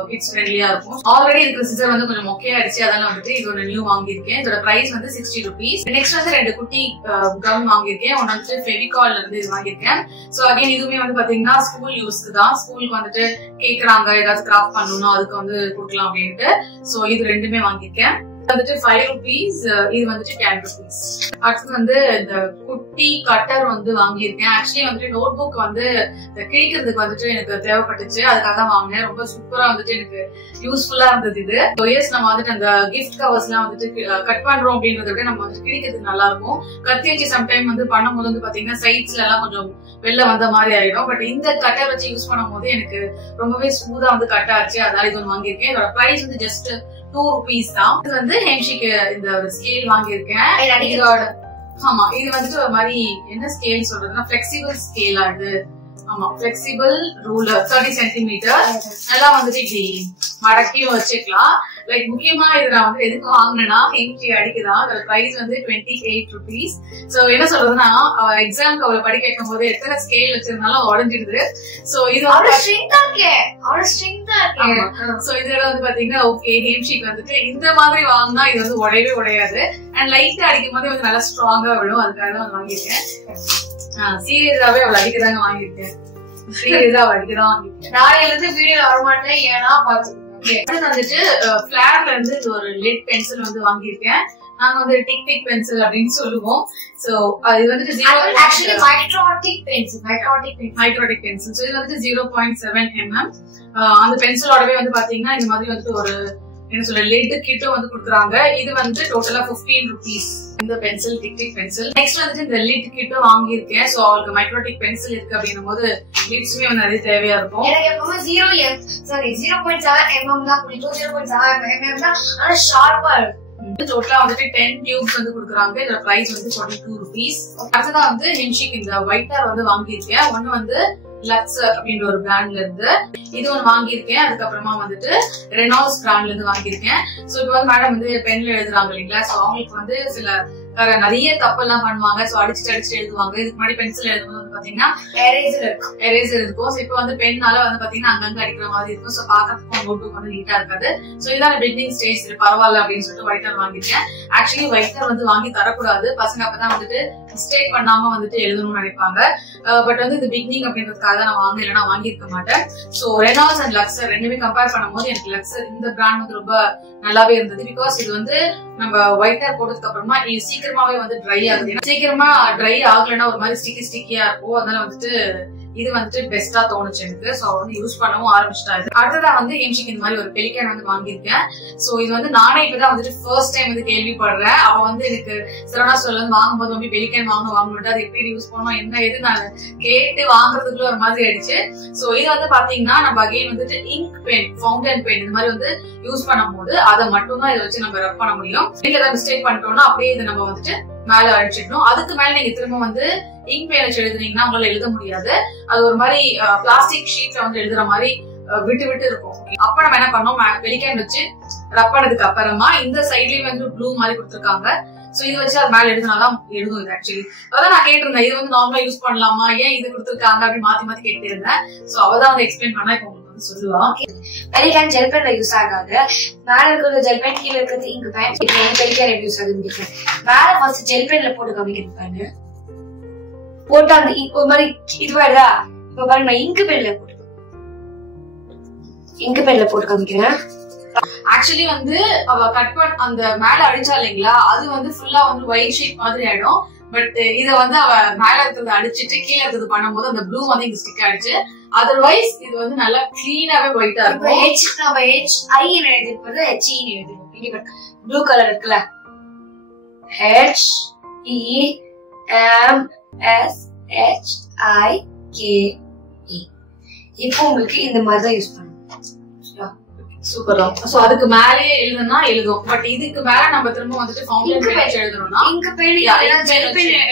கிட்ஸ் ஃப்ரெண்ட்லியா இருக்கும். ஆல்ரெடி இருக்கிற சிசர் வந்து கொஞ்சம் மொக்கையாயிடுச்சு. அதனால வந்துட்டு இது ஒரு நியூ வாங்கியிருக்கேன். இதோட பிரைஸ் வந்து 60 rupees. நெக்ஸ்ட் வந்து 2 குட்டி கம் வாங்கியிருக்கேன். ஒன்னு வந்துட்டு ஃபெவிகால்ல இருந்து இது வாங்கியிருக்கேன். சோ அகைன் இதுவுமே வந்து பாத்தீங்கன்னா ஸ்கூல் யூஸ்க்கு தான். ஸ்கூலுக்கு வந்துட்டு கேக்குறாங்க ஏதாவது கிராஃப்ட் பண்ணணும்னா அதுக்கு வந்து கொடுக்கலாம் அப்படின்ட்டு. சோ இது ரெண்டுமே வாங்கியிருக்கேன். வந்துட்டு 5 rupees. இது வந்துட்டு 10 rupees. அடுத்து வந்து இந்த குட்டி கட்டர் வந்து வாங்கியிருக்கேன். ஆக்சுவலி வந்துட்டு நோட் புக் வந்து கிழிக்கிறதுக்கு வந்துட்டு எனக்கு தேவைப்பட்டுச்சு. அதுக்காக தான் வாங்கினேன். ரொம்ப சூப்பரா வந்துட்டு எனக்கு யூஸ்ஃபுல்லா இருந்தது இது. நம்ம வந்துட்டு அந்த கிஃப்ட் கவர்ஸ் எல்லாம் வந்துட்டு கட் பண்றோம் அப்படின்றத விட நம்ம வந்து கிழிக்கிறதுக்கு நல்லா இருக்கும். கத்தி வச்சு சம்டைம் வந்து பண்ணும்போது வந்து பாத்தீங்கன்னா சைட்ஸ்ல எல்லாம் கொஞ்சம் வெளில வந்த மாதிரி ஆயிடும். பட் இந்த கட்டர் வச்சு யூஸ் பண்ணும் போது எனக்கு ரொம்பவே ஸ்மூதா வந்து கட் ஆச்சு. அதனால இது ஒன்று வாங்கியிருக்கேன். இதோட பிரைஸ் வந்து ஜஸ்ட் 2 rupees தான். இது வந்து ஹேம்ஷிக்கு இந்த ஸ்கேல் வாங்கியிருக்கேன். இதோட ஆமா இது வந்துட்டு ஒரு மாதிரி என்ன ஸ்கேல் சொல்றதுன்னா பிளெக்சிபிள் ஸ்கேலா இது. ஆமா பிளெக்சிபிள் ரூலர் 30 centimeter. நல்லா வந்துட்டு இப்படி மடக்கியும் வச்சுக்கலாம். லைக் முக்கியமா இது நான் வந்து எதுக்கு வாங்கினேன்னா ஹேம்ஷி அடிக்குதான். அதோட பிரைஸ் வந்து 28 rupees. சோ என்ன சொல்றதுன்னா எக்ஸாம்க்கு அவளை படிக்க வைக்கும் போது எத்தனை ஸ்கேல் வச்சிருந்தாலும் உடஞ்சிடுது. சோ இது சோ இதோட வந்து பாத்தீங்கன்னா ஓகே ஹேம்ஷிக்கு வந்துட்டு இந்த மாதிரி வாங்கினா இது வந்து உடையவே உடையாது. அண்ட் லைட்டா அடிக்கும் போது வந்து நல்லா ஸ்ட்ராங்கா விடும். அதுக்காக தான் வாங்கியிருக்கேன். சீரியஸாவே அவள் அடிக்கதாங்க வாங்கியிருக்கேன். சீரியஸா அவள் அடிக்கதான் வாங்கியிருக்கேன். நாளையில இருந்து வீடியோ வரமாட்டேன் ஏன்னா பாத்து வந்துட்டு பிளார்ல இருந்து இது ஒரு லெட் பென்சில் வந்து வாங்கியிருக்கேன். நாங்க வந்து டிக் டிக் பென்சில் அப்படின்னு சொல்லுவோம். சோ இது வந்துட்டு மைக்ரோடிக் பென்சில். சோ இது வந்துட்டு 0.7 mm. அந்த பென்சிலோடவே வந்து பாத்தீங்கன்னா இந்த மாதிரி வந்துட்டு ஒரு என்ன சொல்ற லெட் கிட்டும் வந்து கொடுக்குறாங்க. இது வந்து டோட்டலா 15 rupees. இந்த pencil tick tick pencil. Next வந்துட்டு இந்த லிட் கிட்டும் வாங்கியிருக்கேன். சோ அவளுக்கு மைக்ரோடிக் பென்சில் இருக்கு அப்படின்னும் போது லிட்ஸுமே வந்து நிறைய தேவையா இருக்கும். எனக்கு எப்பவுமே 0.7 mm தான் பிடிக்கும். 0.7 mm தான் ஆனா ஷார்ப்பா இருக்கும். டோட்டலா வந்துட்டு 10 டியூப்ஸ் வந்து கொடுக்குறாங்க. இதோட பிரைஸ் வந்து 22 rupees. அடுத்ததான் வந்து ஹென்ஷிக் இந்த ஒயிட்டர் வந்து வாங்கியிருக்கேன். ஒன்னு வந்து லக்ஸர் அப்படின்ற ஒரு பிராண்ட்ல இருந்து இது ஒன்னு வாங்கியிருக்கேன். அதுக்கப்புறமா வந்துட்டு ரெனால்ட்ஸ் பிராண்ட்ல இருந்து வாங்கியிருக்கேன். சோ இப்ப வந்து மேடம் வந்து பென்ல எழுதுறாங்க இல்லைங்களா? சோ அவங்களுக்கு வந்து சில நிறைய தப்பு எல்லாம் பண்ணுவாங்க. சோ அடிச்சுட்டு எழுதுவாங்க. இதுக்கு முன்னாடி பென்சில் எழுதும்போது வந்து பாத்தீங்கன்னா எரேசர் இருக்கும். இப்ப வந்து பெண்ணால வந்து பாத்தீங்கன்னா அங்கங்க அடிக்கிற மாதிரி இருக்கும். சோ பாக்கிறதுக்கு நோட்புக் வந்து நீட்டா இருக்காது. சோ இதான் பிகினிங் ஸ்டேஜ். பரவாயில்ல அப்படின்னு சொல்லிட்டு ஒயிட்னர் வாங்கிட்டேன். ஆக்சுவலி ஒயிட்னர் வந்து வாங்கி தரக்கூடாது, பசங்க அப்பதான் வந்துட்டு மிஸ்டேக் பண்ணாம வந்துட்டு எழுதணும்னு நினைப்பாங்க. பட் வந்து இது பிகினிங் அப்படின்றதுக்காக தான் நான் வாங்க, இல்லைன்னா வாங்கியிருக்க மாட்டேன். சோ ரெனால்ட்ஸ் அண்ட் லக்ஸர் ரெண்டுமே கம்பேர் பண்ணும்போது எனக்கு லக்ஸர் இந்த பிராண்ட் வந்து ரொம்ப நல்லாவே இருந்தது. பிகாஸ் இது வந்து நம்ம ஒயிட்னர் போட்டதுக்கு அப்புறமா இது சீக்கிரமாவே வந்து ட்ரை ஆகுது. சீக்கிரமா ட்ரை ஆகலைன்னா ஒரு மாதிரி ஸ்டிக்கியா இருக்கும். அதனால வந்துட்டு இது வந்துட்டு பெஸ்டா தோணுச்சு எனக்கு. சோ வந்து யூஸ் பண்ணவும் ஆரம்பிச்சிட்டாரு. அடுத்ததா வந்து ஹேம்ஷிக்கு இந்த மாதிரி ஒரு பெலிகன் வந்து வாங்கியிருக்கேன். சோ இது வந்து நானே இப்பதான் வந்துட்டு ஃபர்ஸ்ட் டைம் வந்து கேள்விப்படுறேன். அவன் வந்து எனக்கு சரவணா ஸ்டோர்ல வந்து வாங்கும்போது வந்து பெலிகன் வாங்கணும் அது எப்படி யூஸ் பண்ணணும் என்ன எது நான் கேட்டு வாங்குறதுக்குள்ள ஒரு மாதிரி ஆயிடுச்சு. சோ இது வந்து பாத்தீங்கன்னா நம்ம அகைன் வந்துட்டு இங்க் பென், ஃபவுண்டன் பென் இந்த மாதிரி வந்து யூஸ் பண்ணும் போது அதை மட்டும் தான் இதை வச்சு நம்ம ரப் பண்ண முடியும். நீங்க ஏதாவது மிஸ்டேக் பண்ணிட்டோம்னா அப்படியே இதை நம்ம வந்துட்டு மேல அழிச்சிடணும். அதுக்கு மேல நீங்க திரும்ப வந்து இங்க் பென் வச்சு எழுதுனீங்கன்னா உங்களால எழுத முடியாது. அது ஒரு மாதிரி பிளாஸ்டிக் ஷீட்ல வந்து எழுதுற மாதிரி விட்டு விட்டு இருக்கும். அப்ப நம்ம என்ன பண்ணோம், பெலிகன் வச்சு ரப் பண்ணதுக்கு அப்புறமா இந்த சைட்லயும் வந்து ப்ளூ மாதிரி கொடுத்துருக்காங்க. சோ இது வச்சு அது மேல எழுதினாதான் எழுதும். இது ஆக்சுவலி அதான் நான் கேட்டிருந்தேன், இது வந்து நார்மலா யூஸ் பண்ணலாமா, ஏன் இது கொடுத்துருக்காங்க அப்படின்னு மாத்தி கேட்டே இருந்தேன். சோ அவதான் வந்து எக்ஸ்பிளைன் பண்ணா இப்ப உங்களுக்கு வந்து சொல்லுவா. பெலிகன் ஜெல் பென்ல யூஸ் ஆகாது. மேல இருக்கிற ஜெல் பென், கீழே இருக்கிறது இங்க் பென். இது வந்து பெலிகன் யூஸ் ஆகுது. மேல ஃபர்ஸ்ட் ஜெல் பென்ல போட்டு காமிக்கிறேன். போட்டு அந்த ஒரு மாதிரி இதுவாடா இப்ப பாருங்க, நான் இங்க் பென்ல போட்டு காமிக்கிறேன். ஆக்சுவலி வந்து அவ கட் பண்ண அந்த மேல அடிச்சா இல்லைங்களா, அது வந்து ஃபுல்லா வந்து ஒயிட் ஷீட் மாதிரி ஆயிடும். பட் இத வந்து அவ மேல இருக்கிறத அடிச்சிட்டு கீழே இருக்கிறது பண்ணும்போது அந்த ப்ளூ வந்து இங்க ஸ்டிக் ஆயிடுச்சு. அதர்வைஸ் இது வந்து நல்லா கிளீனாவே ஒயிட்டா இருக்கும். ஐ எழுதிருப்பது HE எழுதிருக்கோம். ப்ளூ கலர் இருக்குல்ல, HEMSHIKE. இப்போ உங்களுக்கு இந்த மாதிரி தான் யூஸ் பண்ணணும். சூப்பர். சோ அதுக்கு மேலே எழுதுனா எழுதும். பட் இதுக்கு மேல நம்ம திரும்ப வந்துட்டு ஃபவுண்டன் பென் வச்சு எழுதணும்னா இங்க் பென்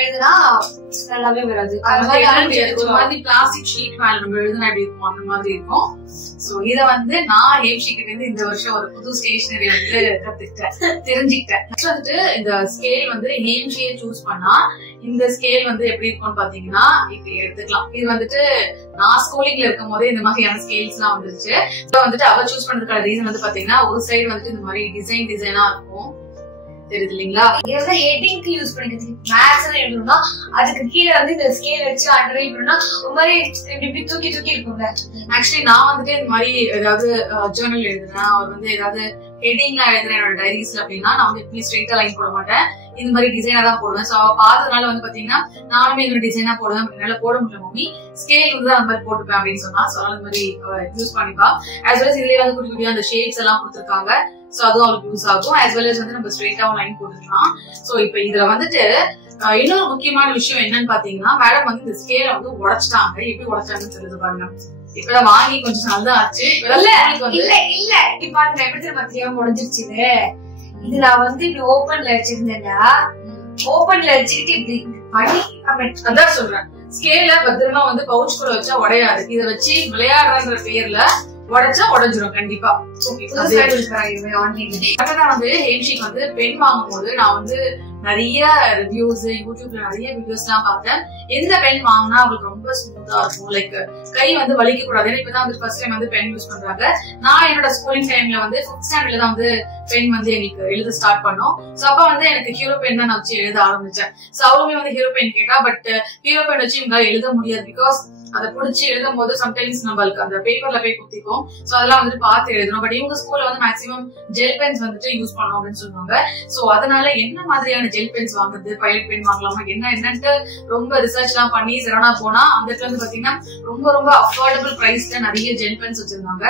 எழுதுனா நல்லாவே வராது. ஒரு மாதிரி பிளாஸ்டிக் ஷீட் மேல நம்ம எழுதுனா எப்படி இருக்கும் அந்த மாதிரி இருக்கும். சோ இத வந்து நான் ஹேம்ஷிக்கிட்ட இருந்து இந்த வருஷம் ஒரு புது ஸ்டேஷனரி வந்து கத்துக்கிட்டேன், தெரிஞ்சுக்கிட்டேன். நெக்ஸ்ட் வந்துட்டு இந்த ஸ்கேல் வந்து ஹேம்ஷியை சூஸ் பண்ணா இந்த ஸ்கேல் வந்து எப்படி இருக்கும்னு பாத்தீங்கன்னா இப்ப எடுத்துக்கலாம். இது வந்துட்டு நான் ஸ்கூலிங்ல இருக்கும் போதே இந்த மாதிரியான ஸ்கேல்ஸ் எல்லாம் வந்துருச்சு. வந்துட்டு அவ சூஸ் பண்ணதுக்கான ரீசன் வந்து பாத்தீங்கன்னா ஒரு சைடு வந்துட்டு இந்த மாதிரி டிசைனா இருக்கும், தெரியுது இல்லீங்களா. இது ஹெட்டிங்க்கு யூஸ் பண்ணிக்கிறது. மேத்ஸ் எழுதணும்னா அதுக்கு கீழே வந்து இந்த ஸ்கேல் வச்சு அண்டர்லைன் பண்ணா ஒரு மாதிரி இப்படி தூக்கி இருக்கும்ல. ஆக்சுவலி நான் வந்துட்டு இந்த மாதிரி ஏதாவது ஜர்னல் எழுதுறேன், அவர் வந்து ஏதாவது ஹெட்டிங்லாம் எழுதுறேன் என்னோட டைரிஸ்ல அப்படின்னா நான் வந்து எப்பவுமே ஸ்ட்ரெயிட்டா லைன் போட மாட்டேன், இந்த மாதிரி டிசைனா தான் போடுவேன். சோ அவ பார்த்ததுனால வந்து பாத்தீங்கன்னா நானுமே இந்த டிசைனா போடுவேன். என்னால போட முடியல மம்மி, ஸ்கேல் வந்து அந்த மாதிரி போட்டுப்பேன் அப்படின்னு சொன்னா. சோ அந்த மாதிரி யூஸ் பண்ணிப்பா. ஆஸ் வெல் இதுலயே வந்து குட்டி குட்டியா அந்த ஷேப்ஸ் எல்லாம் கொடுத்துருக்காங்க. சோ அதுவும் அவளுக்கு யூஸ் ஆகும். ஆஸ் வெல் வந்து நம்ம ஸ்ட்ரெயிட்டாவும் லைன் போட்டுக்கலாம். சோ இப்ப இதுல வந்துட்டு இன்னொரு முக்கியமான விஷயம் என்னன்னு பாத்தீங்கன்னா, மேடம் வந்து இந்த ஸ்கேல வந்து உடைச்சிட்டாங்க. எப்படி உடைச்சாங்கன்னு சொல்லுது பாருங்க. இப்பதான் வாங்கி கொஞ்சம் நாள் தான் ஆச்சு. இல்ல டிபார்ட்மெண்ட் எப்படி தெரியாம உடைஞ்சிருச்சு. இது நான் வந்து இப்படி ஓபன்ல வச்சிருந்தேன்னா ஓபன்ல வச்சுக்கிட்டு இப்படி பண்ணி அதான் சொல்றேன். ஸ்கேல பத்திரமா வந்து பவுச் கூட வச்சா உடையாது. இத வச்சு விளையாடுறன்ற பேர்ல உடைச்சா உடைஞ்சிரும் கண்டிப்பா. அப்பதான் வந்து ஹேம்ஷிக் வந்து பென் வாங்கும் போது நான் வந்து நிறைய ரிவ்யூஸ் யூடியூப்ல நிறைய வீடியோஸ் எல்லாம் பார்த்தேன். எந்த பென் வாங்கினா அவங்களுக்கு ரொம்ப ஸ்மூத்தா இருக்கும், லைக் கை வந்து வலிக்க கூடாது. ஏன்னா இப்பதான் வந்து ஃபர்ஸ்ட் டைம் வந்து பென் யூஸ் பண்றாங்க. நான் என்னோட ஸ்கூலிங் டைம்ல வந்து 5th ஸ்டாண்டர்ட்ல தான் வந்து பென் வந்து எங்களுக்கு எழுத ஸ்டார்ட் பண்ணோம். சோ அப்ப வந்து எனக்கு ஹீரோ பென் தான் நான் வச்சு எழுத ஆரம்பிச்சேன். சோ அவளுமே வந்து ஹீரோ பென் கேட்டா, பட் ஹீரோ பென் வச்சு இவங்க எழுத முடியாது. பிகாஸ் அதை புடிச்சு எழுதும் போது சம்டைம்ஸ் நம்மளுக்கு அந்த பேப்பர்ல போய் குத்திக்கும். சோ அதெல்லாம் வந்துட்டு பார்த்து எழுதணும். பட் இவங்க ஸ்கூல்ல வந்து மேக்ஸிமம் ஜெல் பென்ஸ் வந்துட்டு யூஸ் பண்ணணும் அப்படின்னு சொல்லுவாங்க. சோ அதனால என்ன மாதிரியான ஜெல் பென்ஸ் வாங்குறது, பைலட் பென் வாங்கலாமா என்னன்ட்டு ரொம்ப ரிசர்ச் எல்லாம் பண்ணி சரவணா போனா அந்த இடத்துல வந்து பாத்தீங்கன்னா ரொம்ப அஃபோர்டபுள் பிரைஸ்ல நிறைய ஜெல் பென்ஸ் வச்சிருந்தாங்க.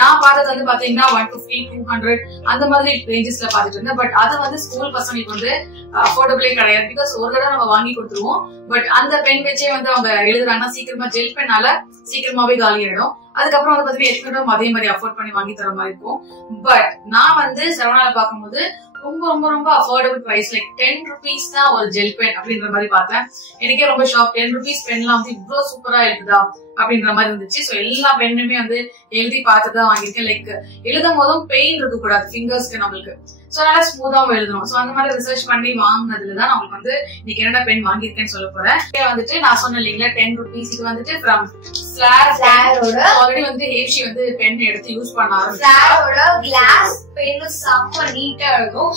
நான் பார்த்தது வந்து பாத்தீங்கன்னா 150, 200 அந்த மாதிரி ரேஞ்சஸ்ல பாத்துட்டு இருந்தேன். பட் அது வந்து ஸ்கூல் பசங்களுக்கு வந்து அஃபோர்டபுளே கிடையாது. பிகாஸ் ஒரு தடவை நம்ம வாங்கி கொடுத்துருவோம். பட் அந்த பென் வச்சே வந்து அவங்க எழுதுறாங்கன்னா சீக்கிரமா ஜெல் பென்னால சீக்கிரமாவே காலி ஆயிடும். அதுக்கப்புறம் வந்து பாத்தீங்கன்னா அதே மாதிரி அஃபோர்ட் பண்ணி வாங்கி தர மாதிரி இருக்கும். பட் நான் வந்து சரவணால பாக்கும்போது ரொம்ப ரொம்ப ரொம்ப அஃபோர்டபுள் பிரைஸ். லைக் 10 rupees தான் ஒரு ஜெல் பென் அப்படின்ற மாதிரி பார்த்தேன். எனக்கே ரொம்ப ஷாக். 10 rupees பென்லாம் வந்து இவ்வளவு சூப்பரா இருக்குதா அப்படின்ற மாதிரி இருந்துச்சு. சோ எல்லா பெண்ணுமே வந்து எழுதி பார்த்துதான் வாங்கியிருக்கேன். லைக் எழுதும் போதும் பெயின் இருக்க கூடாது ஃபிங்கர்ஸ்க்கு நம்மளுக்கு. சோ நல்லா ஸ்மூத்தாவும் எழுதணும். சோ அந்த மாதிரி ரிசர்ச் பண்ணி வாங்கினதுலதான் நம்மளுக்கு வந்து இன்னைக்கு என்னென்ன பென் வாங்கியிருக்கேன்னு சொல்ல போறேன். வந்துட்டு நான் சொன்னேன் இல்லைங்களா 10 rupees. இது வந்துட்டு ஃப்ரம் ஆல்ரெடி வந்து ஹேஷி வந்து பென் எடுத்து யூஸ் பண்ண ஆரம்பிச்சாங்க. கிளாஸ் பென் செம்ம நீட்டா இருக்கும்.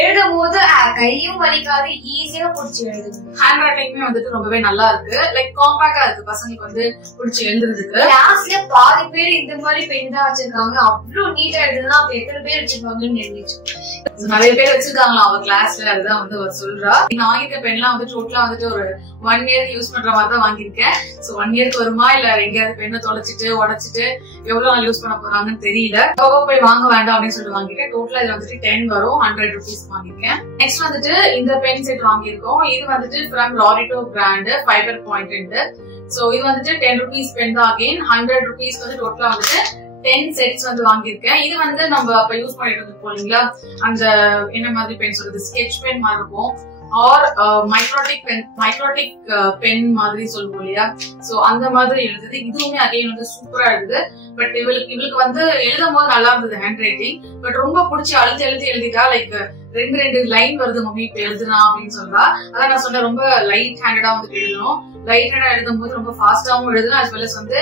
எழுதும் போது கையும் வலிக்காது, ஈஸியா புடிச்சு எழுதுங்க. ஹேண்ட் ரைட்டிங்குமே வந்துட்டு ரொம்பவே நல்லா இருக்கு. லைக் காம்பாக்டா இருக்கு பசங்களுக்கு வந்து புடிச்சு எழுதுறதுக்கு. கிளாஸ்ல பாதி பேர் இந்த மாதிரி பென் தான் வச்சிருக்காங்க. அவ்வளவு நீட்டா எழுதுனா அப்ப எத்தனை பேர் வச்சிருக்காங்கன்னு நினைச்சு நிறைய பேர் வச்சிருக்காங்களா அவங்க கிளாஸ்ல. அதுதான் வந்து அவர் சொல்றா. நான் வாங்கிருக்க பென்லாம் வந்து டோட்டலா வந்துட்டு ஒரு 1 year யூஸ் பண்ற மாதிரி தான் வாங்கியிருக்கேன். சோ 1 yearக்கு வருமா இல்ல எங்கேயாவது பெண்ணை தொலைச்சிட்டு உடைச்சிட்டு எவ்வளவு நாள் யூஸ் பண்ண போறாங்கன்னு தெரியல. போய் வாங்க வேண்டாம் அப்படின்னு சொல்லிட்டு வாங்கிருக்கேன். டோட்டலா இது வந்துட்டு 10 வரும். 100 rupees வாங்கிருக்கேன். நெக்ஸ்ட் வந்துட்டு இந்த பென் செட் வாங்கியிருக்கோம். இது வந்துட்டு from Rorito brand fibre point. So இது வந்துட்டு 10 rupees பென் தான். அகைன் 100 rupees வந்து டோட்டலா வந்துட்டு 10 செட்ஸ் வந்து வாங்கியிருக்கேன். இது வந்து நம்ம அப்ப யூஸ் பண்ணிட்டு இருந்தோம் இல்லைங்களா, அந்த என்ன மாதிரி பென் சொல்றது, ஸ்கெட்ச் பென் மாதிரி இருக்கும் ஆர் மைக்ரோட்டிக் பென் மாதிரி சொல்லுவோம் இல்லையா. சோ அந்த மாதிரி எழுதுது. இதுவுமே அகைன் வந்து சூப்பரா எழுதுது. பட் இவளுக்கு வந்து எழுதும் போது நல்லா இருந்தது ஹேண்ட் ரைட்டிங். பட் ரொம்ப பிடிச்சி அழுத்தி எழுதிட்டா. லைக் 2 லைன் வருது மம்மி இப்ப எழுதுனா அப்படின்னு சொல்றா. அதான் நான் சொன்னேன் ரொம்ப லைட் ஹேண்டடா வந்துட்டு எழுதணும். லைட் ஹேண்டா எழுதும் போது ரொம்ப ஃபாஸ்டாவும் எழுதணும். as well as வந்து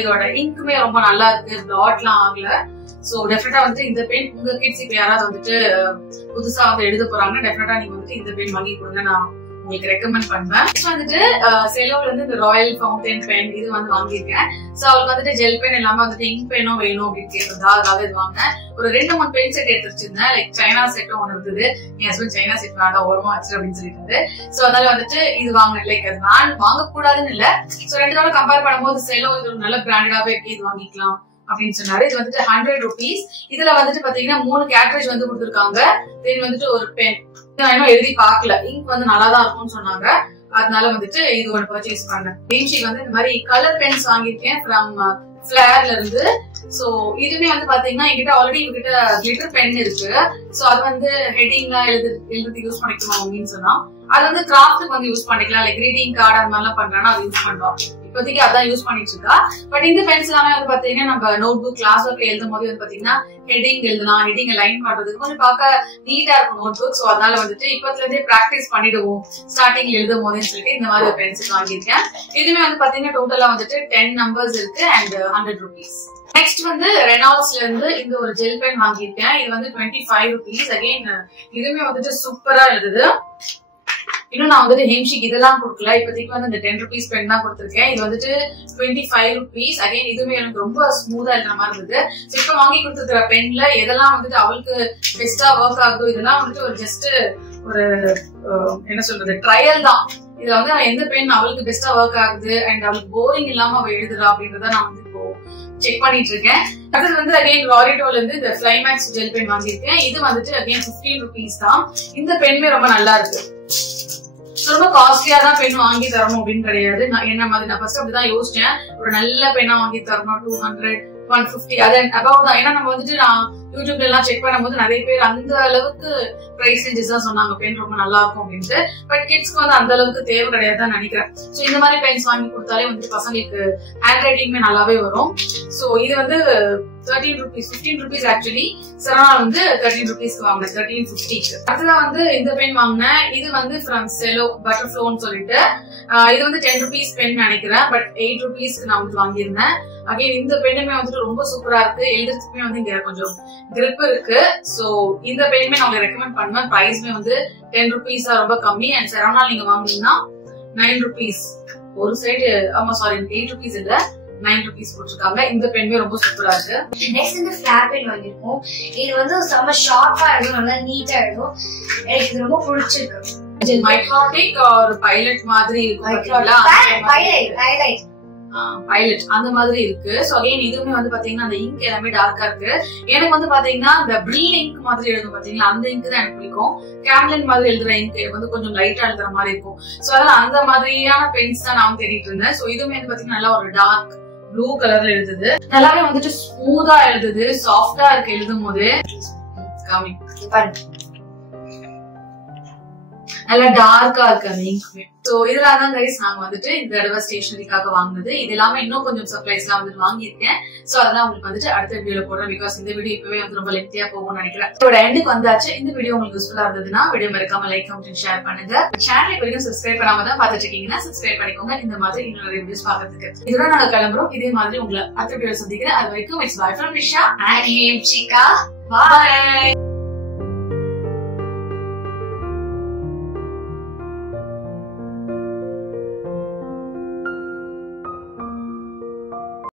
இதோட இங்க்குமே ரொம்ப நல்லா இருக்கு. பிளாட்லாம் ஆகல. சோ டெஃபினட்டா வந்துட்டு இந்த பென் உங்க கிட்ஸ் இப்ப யாராவது வந்துட்டு புதுசா வந்து எழுத போறாங்கன்னா டெஃபினட்டா நீங்க வந்துட்டு இந்த பென் வாங்கி கொடுங்க. நான் உங்களுக்கு ரெக்கமெண்ட் பண்ணுவேன். நெக்ஸ்ட் வந்துட்டு செலோல வந்து இந்த ராயல் ஃபவுண்டைன் பென் இது வந்து வாங்கியிருக்கேன். சோ அவளுக்கு வந்துட்டு ஜெல் பென் இல்லாம வந்துட்டு இங்க் பெனும் வேணும் அப்படின்னு கேட்டிருந்தா. அதுக்காக இது வாங்கினேன். ஒரு 2-3 பென் செட் எடுத்து வச்சிருந்தேன். லைக் சைனா செட்டும் ஒன்று இருந்தது. என் ஹஸ்பண்ட் சைனா செட் வேண்டாம் ஓரமா வச்சு அப்படின்னு சொல்லிட்டு. சோ அதனால வந்துட்டு இது வாங்கினேன். லைக் அது வாங்கக்கூடாதுன்னு இல்ல. சோ 2 தடவை கம்பேர் பண்ணும்போது செலோ இது நல்ல பிராண்டடாவே இருக்கு, இது வாங்கிக்கலாம் அப்படின்னு சொன்னாரு. இது வந்துட்டு 100 rupees. இதுல வந்துட்டு பாத்தீங்கன்னா 3 கேட்ரேஜ் வந்து கொடுத்துருக்காங்க. தென் வந்துட்டு ஒரு பென். நான் எழுதி பாக்கல. இங்க் வந்து நல்லாதான் இருக்கும்னு சொன்னாங்க. அதனால வந்துட்டு இது ஒன்று பர்ச்சேஸ் பண்ணேன். ஹேஷிக்கு வந்து இந்த மாதிரி கலர் பென்ஸ் வாங்கியிருக்கேன் ஃப்ரம் ஃபிளேர்ல இருந்து. சோ இதுமே வந்து பாத்தீங்கன்னா என்கிட்ட ஆல்ரெடி இவகிட்ட கிளிட்டர் பென் இருக்கு. சோ அது வந்து ஹெட்டிங்லாம் எழுதுறதுக்கு யூஸ் பண்ணிக்கணும் அப்படின்னு சொன்னா அது வந்து கிராஃப்ட்டுக்கு வந்து யூஸ் பண்ணிக்கலாம். லைக் ரீடிங் கார்டு அந்த மாதிரிலாம் பண்றாங்கன்னா அது யூஸ் பண்றோம். இப்போதைக்கு அதான் யூஸ் பண்ணிட்டு இருக்கா. பட் இந்த பென்ஸ் எல்லாமே வந்து பாத்தீங்கன்னா நம்ம நோட் புக் கிளாஸ் ஒர்க் எழுதும் போது வந்து பாத்தீங்கன்னா ஹெட்டிங் எழுதலாம். ஹெட்டிங் லைன் பண்றதுக்கு கொஞ்சம் பார்க்க நீட்டா இருக்கும் நோட் புக். சோ அதனால வந்துட்டு இப்பத்துல இருந்தே பிராக்டிஸ் பண்ணிடுவோம் ஸ்டார்டிங் எழுதும் போதுன்னு சொல்லிட்டு இந்த மாதிரி பென்சில் வாங்கியிருக்கேன். இதுமே வந்து பாத்தீங்கன்னா டோட்டலா வந்துட்டு 10 நம்பர்ஸ் இருக்கு அண்ட் 100 rupees. நெக்ஸ்ட் வந்து ரெனால்ட்ஸ்ல இருந்து இந்த ஒரு ஜெல் பென் வாங்கியிருக்கேன். இது வந்து 25 rupees. அகைன் இதுமே வந்துட்டு சூப்பரா எழுதுது. இன்னும் நான் வந்துட்டு ஹேம்ஷிக்கு இதெல்லாம் கொடுக்கல. இப்போதைக்கு வந்து இந்த 10 rupees பென் தான் கொடுத்துருக்கேன். இது வந்துட்டு 25 rupees. அகைன் இதுவுமே எனக்கு ரொம்ப ஸ்மூதா இருக்கிற மாதிரி இருந்தது. இப்ப வாங்கி கொடுத்துருக்கிற பென்ல எதெல்லாம் வந்துட்டு அவளுக்கு பெஸ்டா ஒர்க் ஆகுதோ இதெல்லாம் வந்துட்டு ஒரு ஜஸ்ட் ஒரு என்ன சொல்றது ட்ரையல் தான். இதுல வந்து எந்த பென் அவளுக்கு பெஸ்டா ஒர்க் ஆகுது அண்ட் அவளுக்கு போரிங் இல்லாம அவ எழுதுறா அப்படின்றத நான் வந்து இப்போ செக் பண்ணிட்டு இருக்கேன். அது வந்து அகைன் ராரிட்டோல இருந்து இந்த கிளைமேக்ஸ் ஜெல் பென் வாங்கியிருக்கேன். இது வந்துட்டு அகைன் 15 rupees தான். இந்த பென்மே ரொம்ப நல்லா இருக்கு. ரொம்ப காஸ்ட்லியா தான் பென் வாங்கி தரணும் அப்படின்னு கிடையாது. நான் என்ன மாதிரி நான் ஃபர்ஸ்ட் அப்படிதான் யோசிச்சேன். ஒரு நல்ல பெண்ணா வாங்கி தரணும் 200 150 அது அபவ் தான். ஏன்னா நம்ம வந்துட்டு நான் யூடியூப்ல எல்லாம் செக் பண்ணும்போது நிறைய பேர் அந்த அளவுக்கு பிரைஸ் ரேஞ்சஸ் தான் சொன்னாங்க பென் ரொம்ப நல்லா இருக்கும் அப்படின்ட்டு. பட் கிட்ஸ்க்கு வந்து அந்த அளவுக்கு தேவை கிடையாதுதான் நினைக்கிறேன். சோ இந்த மாதிரி பென்ஸ் வாங்கி கொடுத்தாலே வந்து பசங்களுக்கு ஹேண்ட் ரைட்டிங்மே நல்லாவே வரும். சோ இது வந்து 13 rupees 15 rupees ஆக்சுவலி. சரவணா வந்து 13 rupeesக்கு வாங்கினேன். 1350. அதுல வந்து இந்த பென் வாங்கினேன். இது வந்து ஃப்ரம் செலோ பட்டர்ஃப்ளோன்னு சொல்லிட்டு. இது வந்து 10 rupees பென் நினைக்கிறேன். பட் 8 rupeesக்கு நான் வந்து வாங்கியிருந்தேன். அகைன் இந்த பெண்ணுமே வந்துட்டு ரொம்ப சூப்பரா இருக்கு. எழுதுறதுக்குமே வந்து இங்க கொஞ்சம் கிரிப் இருக்கு. சோ இந்த பெண்ணுமே நான் உங்களுக்கு ரெக்கமெண்ட் பண்ணுவேன். பிரைஸ்மே வந்து 10 rupees ரொம்ப கம்மி. அண்ட் சரவணா நீங்க வாங்கினீங்கன்னா 9 rupees. ஒரு சைடு ஆமா சாரி 8 rupees இல்ல 9 rupees போட்டிருக்காங்க. இந்த பெண்மே ரொம்ப சூப்பரா இருக்கு. நெக்ஸ்ட் இந்த ஃபிளார் பென் வாங்கிருக்கோம். இது வந்து செம்ம ஷார்ப்பா இருக்கும், நல்லா நீட்டா இருக்கும். எனக்கு இது ரொம்ப பிடிச்சிருக்கு. மைக்ரோட்டிக் ஒரு பைலட் மாதிரி பைலட் அந்த மாதிரி இருக்கு. சோ அகைன் இதுவுமே வந்து பாத்தீங்கன்னா அந்த இங்க் எல்லாமே டார்க்கா இருக்கு. எனக்கு வந்து பாத்தீங்கன்னா இந்த பிரில் இங்க் மாதிரி எழுதும் பாத்தீங்களா அந்த இங்க் தான் எனக்கு பிடிக்கும். கேம்லின் மாதிரி எழுதுற இங்க் வந்து கொஞ்சம் லைட்டா எழுதுற மாதிரி இருக்கும். சோ அதனால அந்த மாதிரியான பென்ஸ் தான் நான் தேடிட்டு இருந்தேன். சோ இதுவுமே வந்து பாத்தீங்கன்னா நல்லா ஒரு டார்க் ப்ளூ கலர்ல எழுதுது. நல்லாவே வந்துட்டு ஸ்மூதா எழுதுது. சாஃப்டா இருக்கு எழுதும் போது. நல்லா டார்க்கா இருக்கு அந்த இங்க். சோ இதெல்லாம் தான் கைஸ் நாங்க வந்துட்டு இந்த தடவை ஸ்டேஷனரிக்காக வாங்கினது. இது எல்லாமே இன்னும் கொஞ்சம் சர்ப்ரைஸ் எல்லாம் வந்து வாங்கியிருக்கேன். சோ அதெல்லாம் உங்களுக்கு வந்துட்டு அடுத்த வீடியோல போடுறேன். பிகாஸ் இந்த வீடியோ இப்பவே வந்து ரொம்ப லென்த்தியா போகும்னு நினைக்கிறேன். இதோட எண்டுக்கு வந்தாச்சு. இந்த வீடியோ உங்களுக்கு யூஸ்ஃபுல்லா இருந்ததுன்னா வீடியோ மறக்காம லைக் கமெண்ட் ஷேர் பண்ணுங்க. சேனல் வரைக்கும் சப்ஸ்கிரைப் பண்ணாம தான் பாத்துட்டு இருக்கீங்கன்னா சப்ஸ்கிரைப் பண்ணிக்கோங்க. இந்த மாதிரி இன்னொரு வீடியோஸ் பாக்கிறதுக்கு. இதோட நாங்க கிளம்புறோம். இதே மாதிரி உங்களை அடுத்த வீடியோ சந்திக்கிறேன். அது வரைக்கும் it's by from Nisha and Chika. Bye.